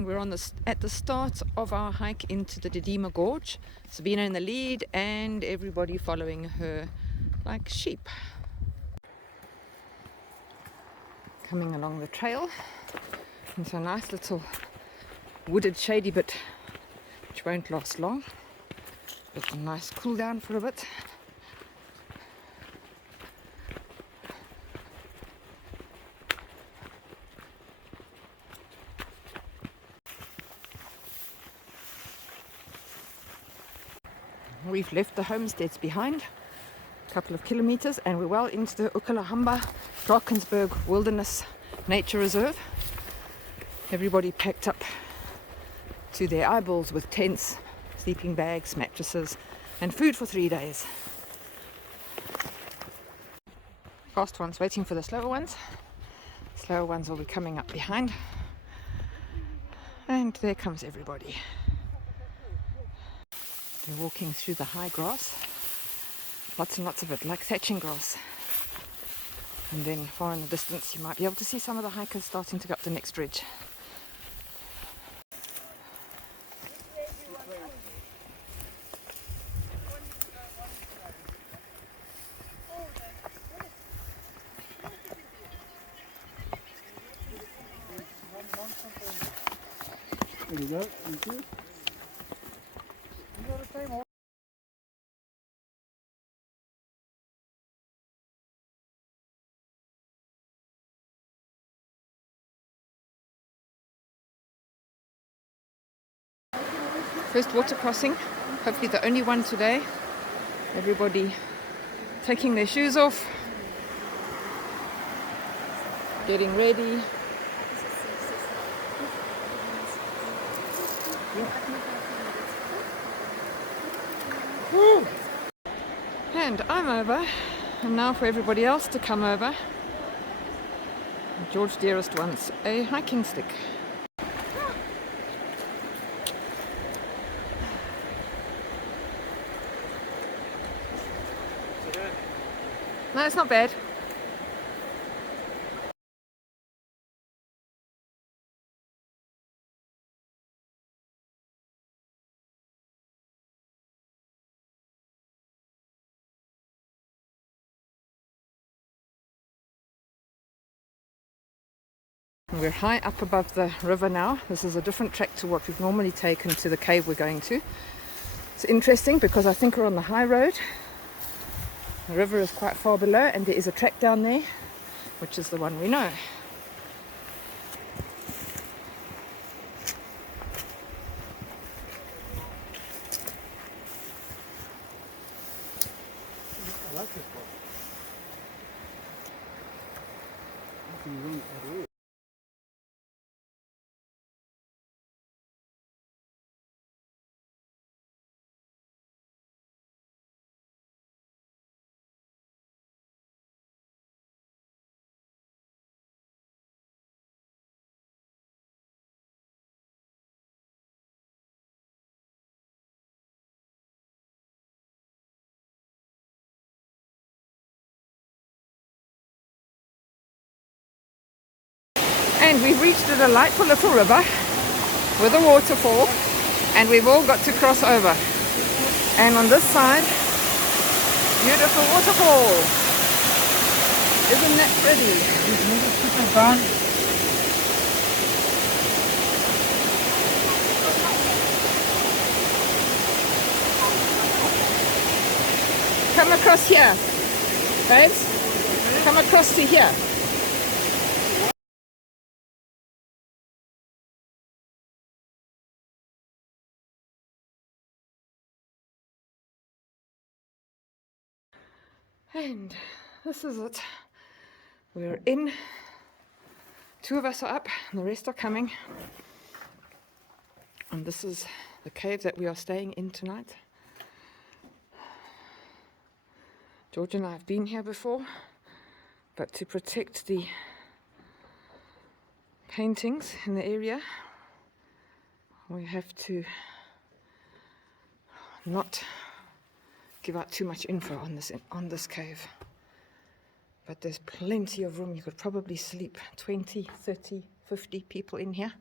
and we're at the start of our hike into the Didima Gorge. Sabina in the lead and everybody following her like sheep. Coming along the trail into a nice little wooded shady bit which won't last long, but a nice cool down for a bit. We've left the homesteads behind, a couple of kilometers, and we're well into the Ukalahamba Drakensberg Wilderness Nature Reserve. Everybody packed up to their eyeballs with tents, sleeping bags, mattresses, and food for 3 days. Fast ones waiting for the slower ones. Slower ones will be coming up behind. And there comes everybody. They're walking through the high grass, lots and lots of it, like thatching grass. And then far in the distance you might be able to see some of the hikers starting to go up the next ridge. There you go, thank you. First water crossing, hopefully the only one today. Everybody taking their shoes off, getting ready. Woo. And I'm over, and now for everybody else to come over. George Dearest wants a hiking stick. No, it's not bad. We're high up above the river now. This is a different track to what we've normally taken to the cave we're going to. It's interesting because I think we're on the high road. The river is quite far below and there is a track down there, which is the one we know. I like this one. And we've reached a delightful little river with a waterfall, and we've all got to cross over. And on this side, beautiful waterfall. Isn't that pretty? Come across here, babes. Come across to here. And this is it. We're in. 2 of us are up and the rest are coming. And this is the cave that we are staying in tonight. George and I have been here before, but to protect the paintings in the area, we have to not give out too much info on this cave. But there's plenty of room. You could probably sleep 20, 30, 50 people in here.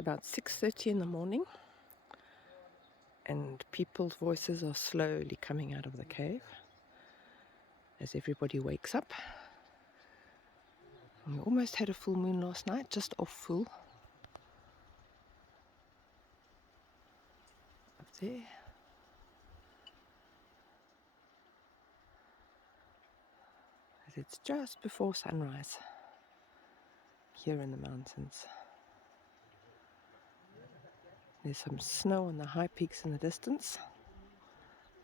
about 6:30 in the morning, and people's voices are slowly coming out of the cave as everybody wakes up. And we almost had a full moon last night, just off full. Up there. As it's just before sunrise here in the mountains. There's some snow on the high peaks in the distance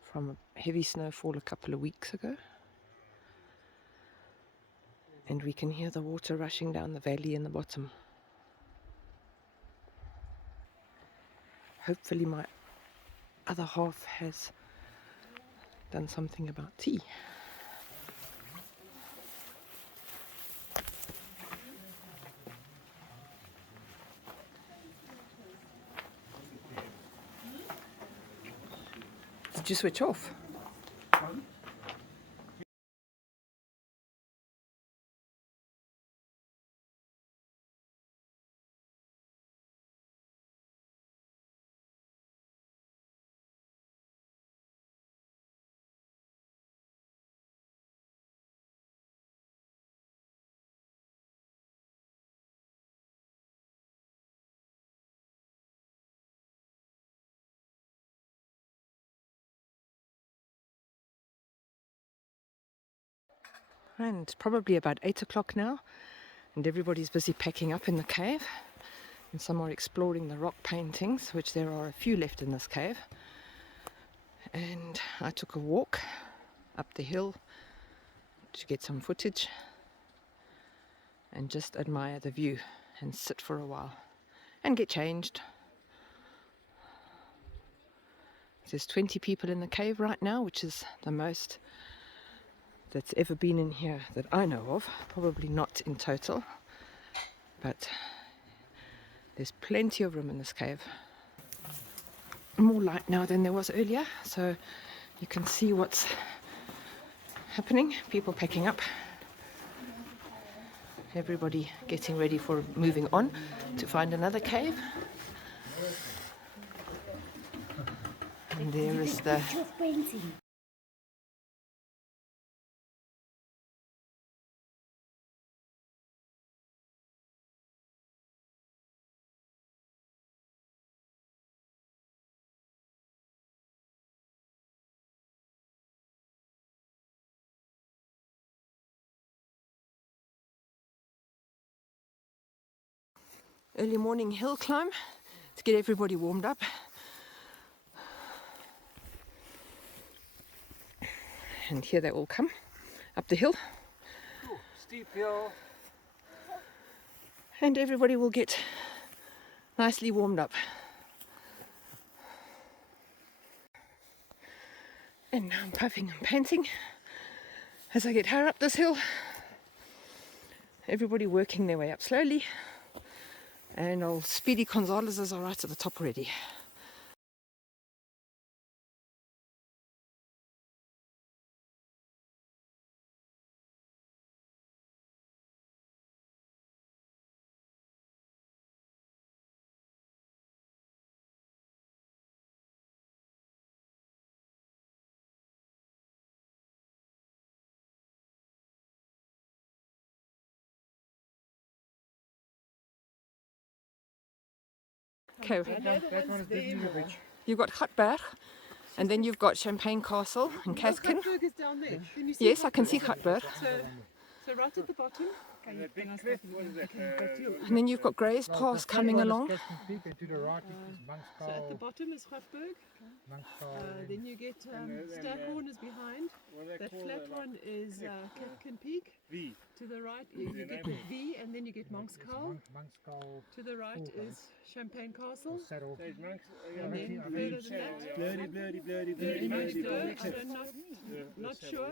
from a heavy snowfall a couple of weeks ago. And we can hear the water rushing down the valley in the bottom. Hopefully my other half has done something about tea. Did you switch off? And it's probably about 8 o'clock now, and everybody's busy packing up in the cave, and some are exploring the rock paintings, which there are a few left in this cave. And I took a walk up the hill to get some footage and just admire the view and sit for a while and get changed. There's 20 people in the cave right now, which is the most that's ever been in here that I know of. Probably not in total, but there's plenty of room in this cave. More light now than there was earlier, so you can see what's happening. People packing up, everybody getting ready for moving on to find another cave. And there is the early morning hill climb to get everybody warmed up. And here they all come up the hill. Ooh, steep hill. And everybody will get nicely warmed up. And now I'm puffing and panting as I get higher up this hill. Everybody working their way up slowly. And old Speedy Gonzalez's are right at the top already. Okay, That one is Didima Gorge. you've got Gatberg, and then you've got Champagne Castle and Caskin. Gatberg is down there. Can you see Yes, I can see Gatberg. So right at the bottom. That big cliff, what is that? And then you've got Gray's Pass coming along. Peak, and to the right is So at the bottom is Gatberg. Then you get Staghorn is behind. That flat one is Kefkin Peak. V. To the right you get the V, and then you get Monkskuil. To the right is Champagne Castle. And then further than that, Bloody. I'm not sure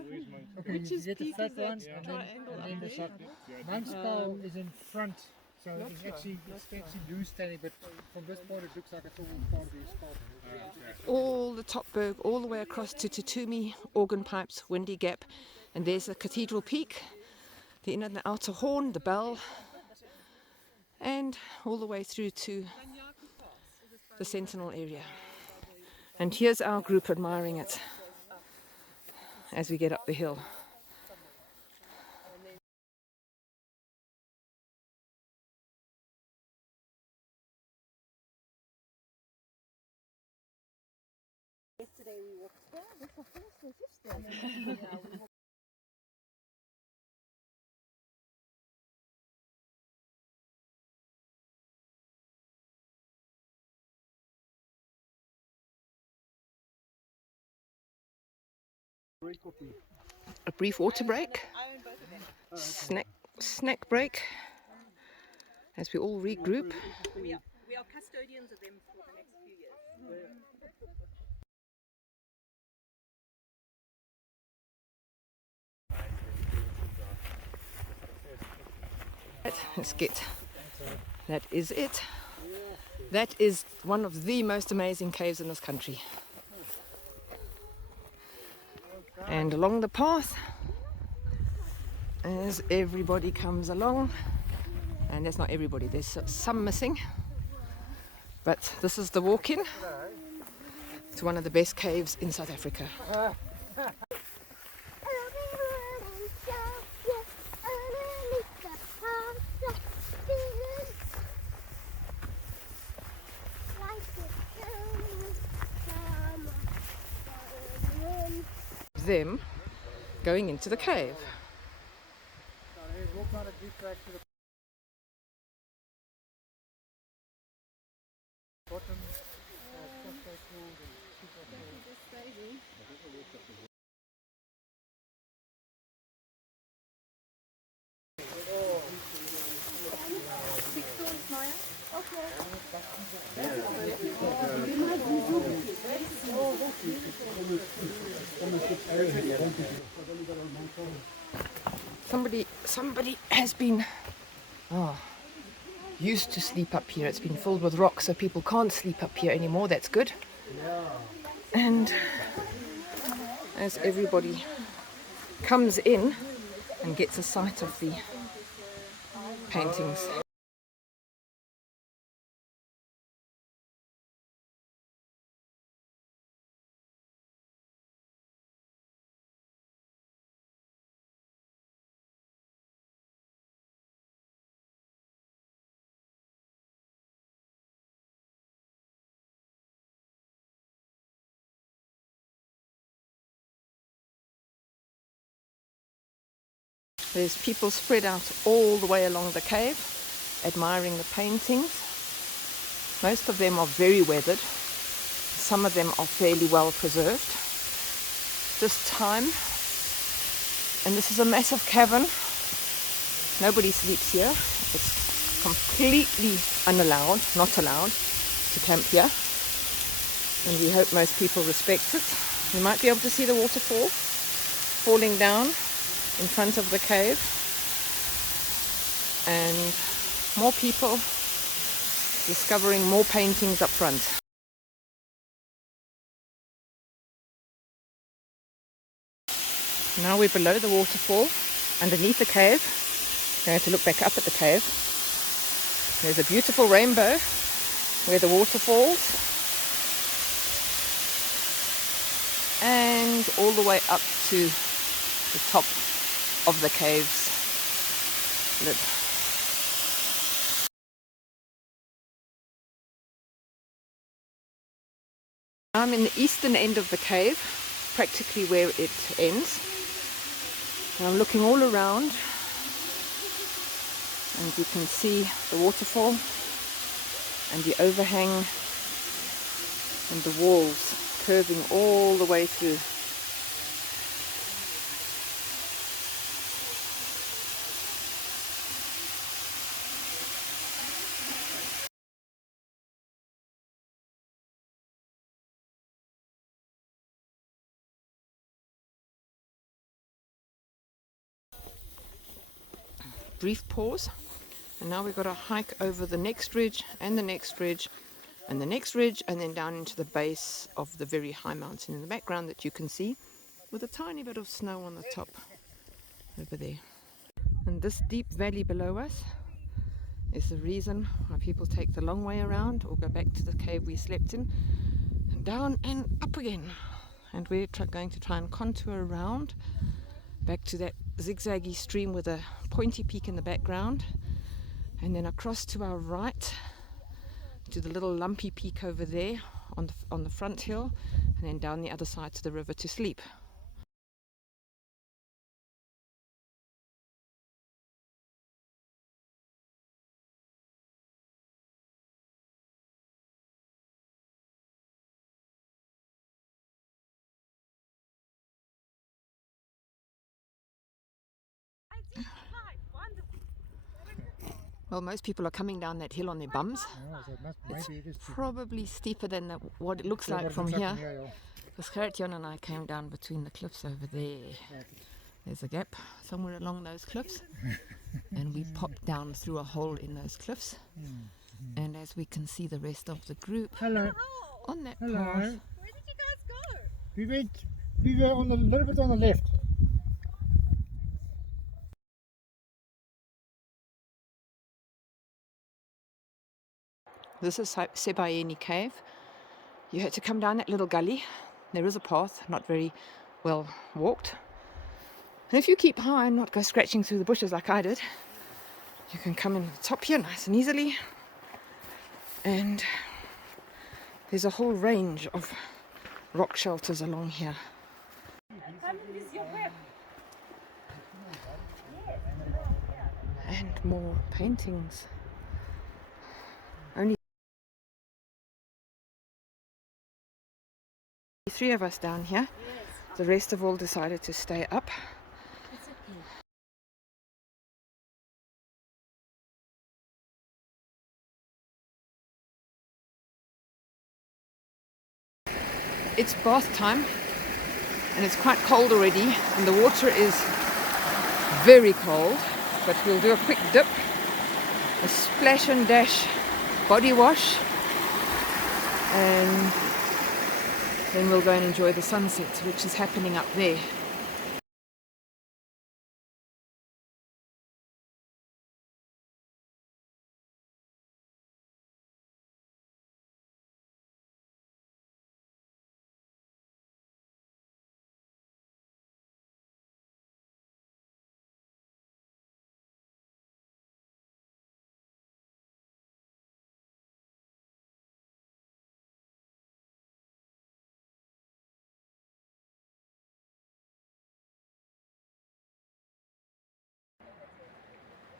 which is peak is that triangle up there. Monkskuil is in front, so it's actually loose standing, but from this part it looks like it's all part of the escarpment. All the top berg, all the way across to Tutumi, Organ Pipes, Windy Gap, and there's the Cathedral Peak, the inner and the outer horn, the bell, and all the way through to the Sentinel area. And here's our group admiring it as we get up the hill. Yesterday we walked here, this was yesterday. A brief water break, snack break, as we all regroup. We are custodians of them for the next few years. Let's get, that is it. That is one of the most amazing caves in this country. And along the path, as everybody comes along, and there's not everybody, there's some missing, but this is the walk-in to one of the best caves in South Africa. Them going into the cave. Somebody has been used to sleep up here. It's been filled with rocks, so people can't sleep up here anymore. That's good. And as everybody comes in and gets a sight of the paintings. There's people spread out all the way along the cave, admiring the paintings. Most of them are very weathered. Some of them are fairly well preserved. Just time. And this is a massive cavern. Nobody sleeps here. It's completely not allowed to camp here. And we hope most people respect it. You might be able to see the waterfall falling down in front of the cave, and more people discovering more paintings up front. Now we're below the waterfall, underneath the cave. We're going to look back up at the cave. There's a beautiful rainbow where the water falls, and all the way up to the top of the cave's lid. I'm in the eastern end of the cave, practically where it ends. And I'm looking all around, and you can see the waterfall and the overhang and the walls curving all the way through. Brief pause, and now we've got to hike over the next ridge and the next ridge and the next ridge, and then down into the base of the very high mountain in the background that you can see, with a tiny bit of snow on the top over there. And this deep valley below us is the reason why people take the long way around or go back to the cave we slept in, and down and up again. And we're going to try and contour around back to that zigzaggy stream with a pointy peak in the background, and then across to our right to the little lumpy peak over there on the front hill, and then down the other side to the river to sleep. Well, most people are coming down that hill on their bums. It's probably steeper than what it looks like from here. Because Gerrit-Jan and I came down between the cliffs over there. There's a gap somewhere along those cliffs. And we popped down through a hole in those cliffs. And as we can see the rest of the group on that path. Where did you guys go? We were on a little bit on the left. This is Sebayeni Cave. You had to come down that little gully. There is a path, not very well walked. And if you keep high and not go scratching through the bushes like I did, you can come in the top here nice and easily. And there's a whole range of rock shelters along here. And more paintings. Only 3 of us down here. Yes. The rest have all decided to stay up. It's okay. It's bath time and it's quite cold already, and the water is very cold, but we'll do a quick dip, a splash and dash body wash, and then we'll go and enjoy the sunset, which is happening up there.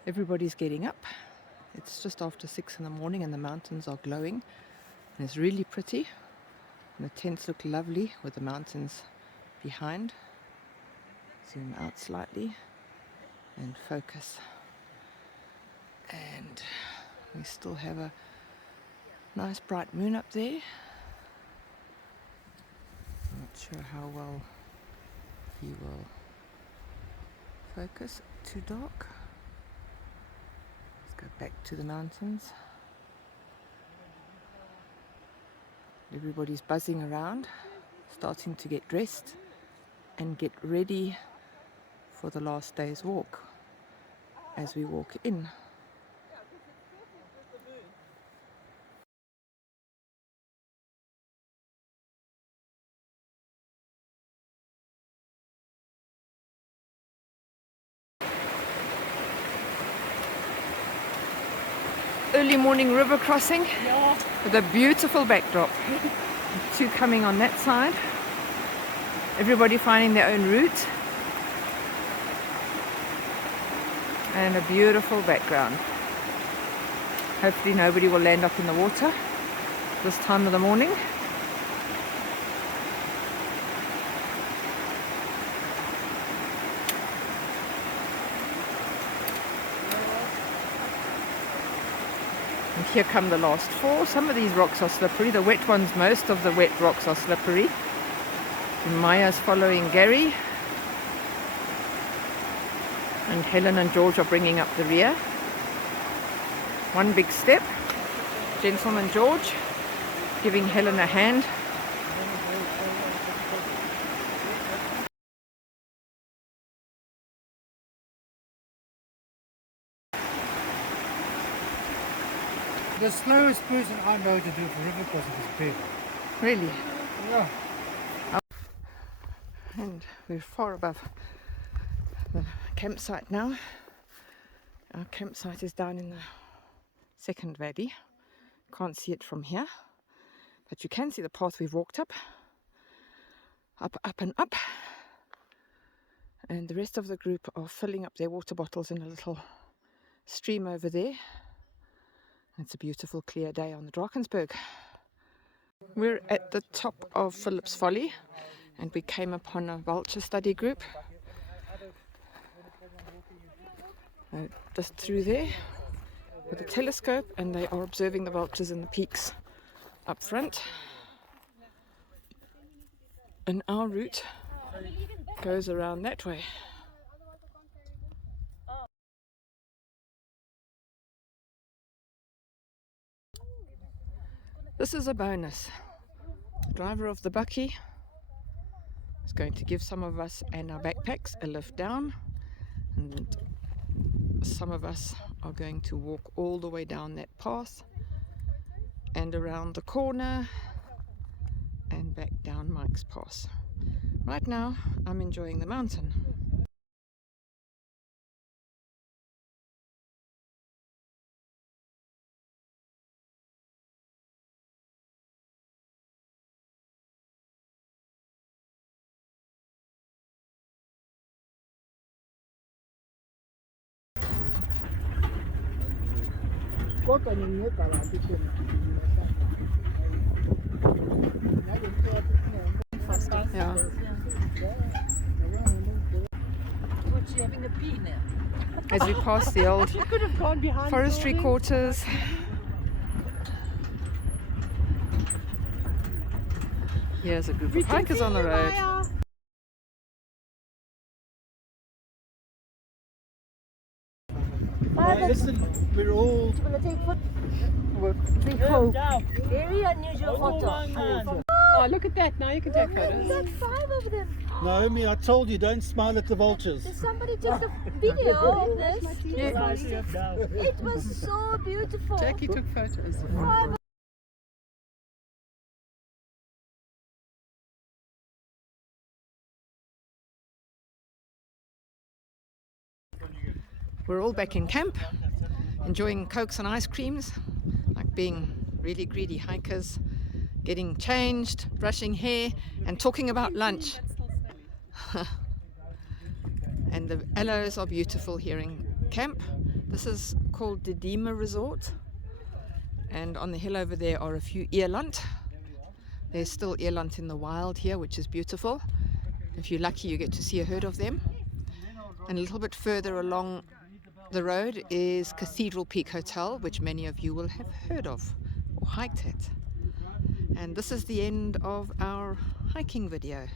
Everybody's getting up. It's just after 6 in the morning and the mountains are glowing. And it's really pretty. And the tents look lovely with the mountains behind. Zoom out slightly and focus. And we still have a nice bright moon up there. I'm not sure how well he will focus. Too dark. Go back to the mountains. Everybody's buzzing around, starting to get dressed and get ready for the last day's walk as we walk in. Early morning river crossing with a beautiful backdrop. 2 coming on that side. Everybody finding their own route. And a beautiful background. Hopefully nobody will land up in the water this time of the morning. And here come the last 4. Some of these rocks are slippery. The wet ones, most of the wet rocks are slippery. And Maya's following Gary. And Helen and George are bringing up the rear. One big step. Gentleman George giving Helen a hand. the slowest person I know to do for river crossing is Ben. Really? Yeah. And we're far above the campsite now. Our campsite is down in the second valley. Can't see it from here, but you can see the path we've walked up. Up, up and up. And the rest of the group are filling up their water bottles in a little stream over there. It's a beautiful clear day on the Drakensberg. We're at the top of Philip's Folly and we came upon a vulture study group just through there with a telescope, and they are observing the vultures in the peaks up front. And our route goes around that way. This is a bonus. The driver of the bakkie is going to give some of us and our backpacks a lift down, and some of us are going to walk all the way down that path and around the corner and back down Mike's Pass. Right now I'm enjoying the mountain. Yeah. Having a pee now. As we pass the old You could have gone behind forestry buildings. quarters. Here's a group of hikers on the road. Listen, we're all Very unusual photo. Oh, look at that. Now you can take photos. There's 5 of them. Naomi, I told you, don't smile at the vultures. Somebody took the video of this. Yeah. It was so beautiful. Jackie took photos. We're all back in camp, enjoying cokes and ice creams, like being really greedy hikers, getting changed, brushing hair, and talking about lunch. And the aloes are beautiful here in camp. This is called Didima Resort, and on the hill over there are a few earlunt. There's still earlunt in the wild here, which is beautiful. If you're lucky, you get to see a herd of them. And a little bit further along the road is Cathedral Peak Hotel, which many of you will have heard of or hiked at. And this is the end of our hiking video.